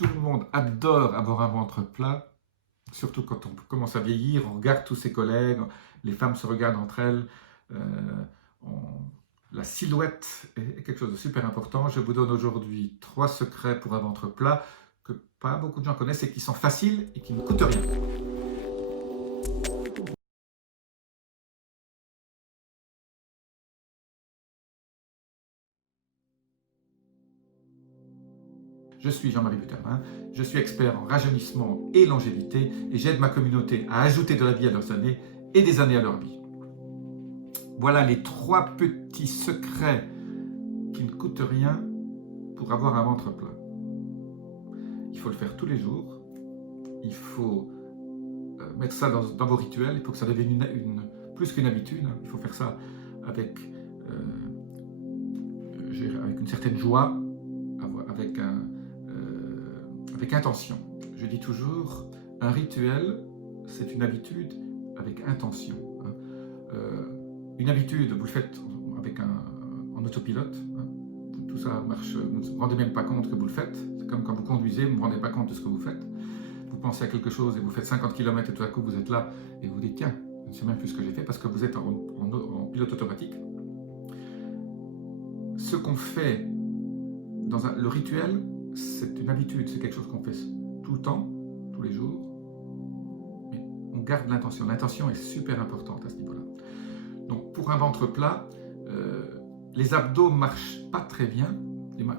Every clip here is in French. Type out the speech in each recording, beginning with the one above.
Tout le monde adore avoir un ventre plat, surtout quand on commence à vieillir, on regarde tous ses collègues, les femmes se regardent entre elles. euh, on- La silhouette est quelque chose de super important. Je vous donne aujourd'hui 3 secrets pour un ventre plat que pas beaucoup de gens connaissent et qui sont faciles et qui ne coûtent rien. Je suis Jean-Marie Butermin, je suis expert en rajeunissement et longévité et j'aide ma communauté à ajouter de la vie à leurs années et des années à leur vie. Voilà les 3 petits secrets qui ne coûtent rien pour avoir un ventre plat. Il faut le faire tous les jours, il faut mettre ça dans vos rituels, il faut que ça devienne plus qu'une habitude, il faut faire ça avec, avec une certaine joie, avec, avec intention. Je dis toujours, un rituel, c'est une habitude avec intention. Une habitude, vous le faites en autopilote, tout ça marche, vous ne vous rendez même pas compte que vous le faites. C'est comme quand vous conduisez, vous ne vous rendez pas compte de ce que vous faites. Vous pensez à quelque chose et vous faites 50 km et tout à coup vous êtes là et vous dites tiens, je ne sais même plus ce que j'ai fait parce que vous êtes en pilote automatique. Ce qu'on fait dans le rituel, c'est une habitude, c'est quelque chose qu'on fait tout le temps, tous les jours, mais on garde l'intention. L'intention est super importante à ce niveau-là. Donc pour un ventre plat, les abdos ne marchent pas très bien.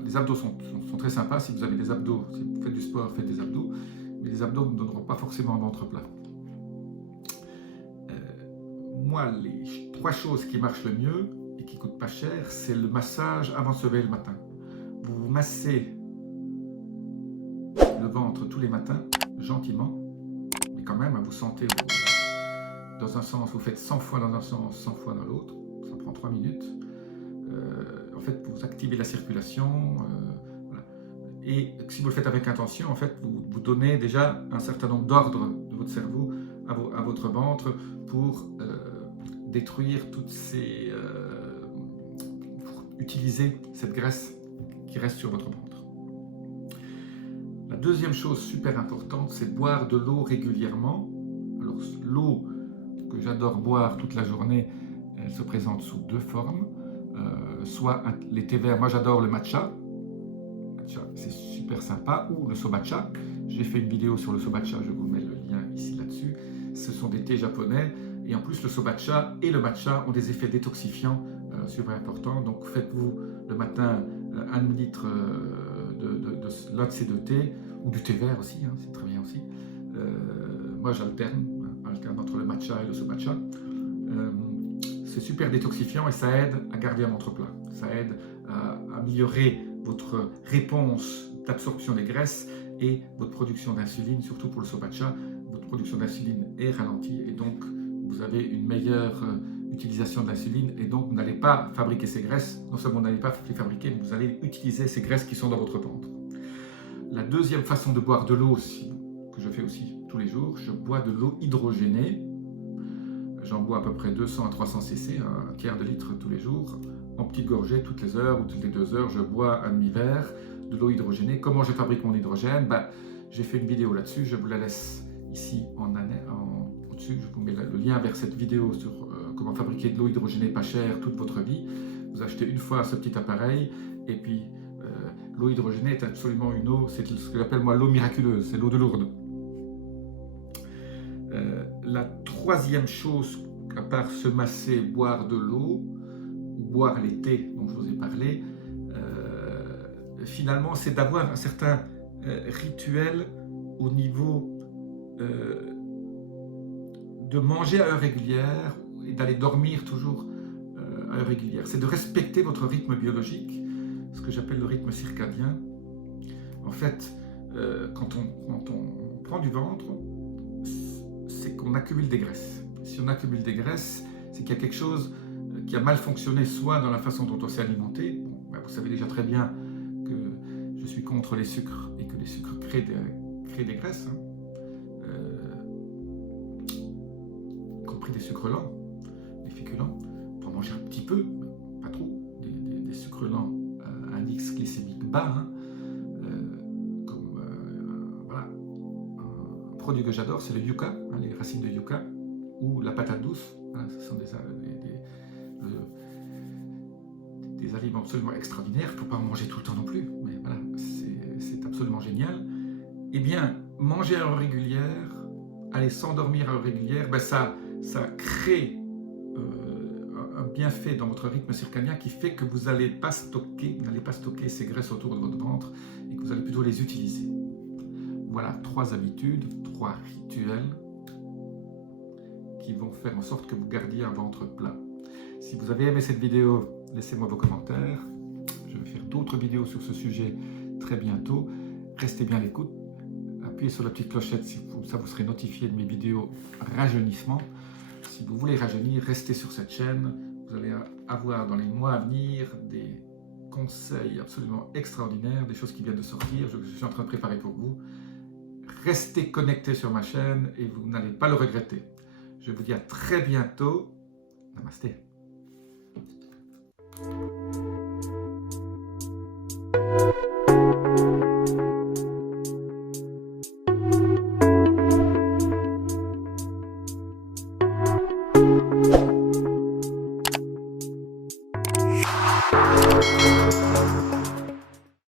Les abdos sont très sympas. Si vous avez des abdos, si vous faites du sport, faites des abdos. Mais les abdos ne donneront pas forcément un ventre plat. Moi, les 3 choses qui marchent le mieux et qui ne coûtent pas cher, c'est le massage avant de se lever le matin. Vous vous massez le ventre tous les matins, gentiment, mais quand même, vous sentez dans un sens, vous faites 100 fois dans un sens, 100 fois dans l'autre, ça prend 3 minutes. En fait, vous activez la circulation, voilà. Et si vous le faites avec intention, en fait, vous donnez déjà un certain nombre d'ordres de votre cerveau à votre ventre pour détruire toutes ces... pour utiliser cette graisse qui reste sur votre ventre. La deuxième chose super importante, c'est boire de l'eau régulièrement. Alors, l'eau que j'adore boire toute la journée, elle se présente sous 2 formes. Soit les thés verts, moi j'adore le matcha, c'est super sympa, ou le sobacha. J'ai fait une vidéo sur le sobacha, je vous mets le lien ici là-dessus. Ce sont des thés japonais, et en plus le sobacha et le matcha ont des effets détoxifiants super importants. Donc faites-vous le matin 1 litre l'un de ces 2 thés, ou du thé vert aussi, hein, c'est très bien aussi. Moi j'alterne entre le matcha et le sobacha. C'est super détoxifiant et ça aide à garder un ventre plat. Ça aide à améliorer votre réponse d'absorption des graisses et votre production d'insuline, surtout pour le sobacha. Votre production d'insuline est ralentie et donc vous avez une meilleure utilisation de l'insuline et donc vous n'allez pas fabriquer ces graisses. Non seulement vous n'allez pas les fabriquer, mais vous allez utiliser ces graisses qui sont dans votre ventre. La deuxième façon de boire de l'eau, que je fais aussi tous les jours, je bois de l'eau hydrogénée. J'en bois à peu près 200 à 300 cc, un tiers de litre tous les jours, en petites gorgées, toutes les heures ou toutes les 2 heures, je bois un demi-verre de l'eau hydrogénée. Comment je fabrique mon hydrogène? J'ai fait une vidéo là-dessus, je vous la laisse ici au-dessus, je vous mets le lien vers cette vidéo sur comment fabriquer de l'eau hydrogénée pas chère toute votre vie. Vous achetez une fois ce petit appareil, et puis l'eau hydrogénée est absolument une eau, c'est ce que j'appelle moi l'eau miraculeuse, c'est l'eau de Lourdes. La troisième chose, à part se masser, boire de l'eau, ou boire les thés dont je vous ai parlé, finalement, c'est d'avoir un certain rituel au niveau de manger à heure régulière et d'aller dormir toujours à heure régulière. C'est de respecter votre rythme biologique, ce que j'appelle le rythme circadien. En fait, quand on prend du ventre, c'est qu'on accumule des graisses. Si on accumule des graisses, c'est qu'il y a quelque chose qui a mal fonctionné, soit dans la façon dont on s'est alimenté. Bon, vous savez déjà très bien que je suis contre les sucres et que les sucres créent des graisses, hein. Y compris des sucres lents, des féculents. On peut en manger un petit peu, pas trop, des sucres lents à index glycémique bas, hein, comme produit que j'adore, c'est le yucca, hein, les racines de yucca, ou la patate douce. Hein, ce sont des aliments absolument extraordinaires. Il ne faut pas en manger tout le temps non plus, mais voilà, c'est absolument génial. Eh bien, manger à heure régulière, aller s'endormir à heure régulière, ben ça crée un bienfait dans votre rythme circadien qui fait que vous n'allez pas stocker ces graisses autour de votre ventre et que vous allez plutôt les utiliser. Voilà 3 habitudes, 3 rituels qui vont faire en sorte que vous gardiez un ventre plat. Si vous avez aimé cette vidéo, laissez-moi vos commentaires. Je vais faire d'autres vidéos sur ce sujet très bientôt. Restez bien à l'écoute. Appuyez sur la petite clochette, ça vous serez notifié de mes vidéos rajeunissement. Si vous voulez rajeunir, restez sur cette chaîne. Vous allez avoir dans les mois à venir des conseils absolument extraordinaires, des choses qui viennent de sortir. Je suis en train de préparer pour vous. Restez connectés sur ma chaîne et vous n'allez pas le regretter. Je vous dis à très bientôt. Namasté.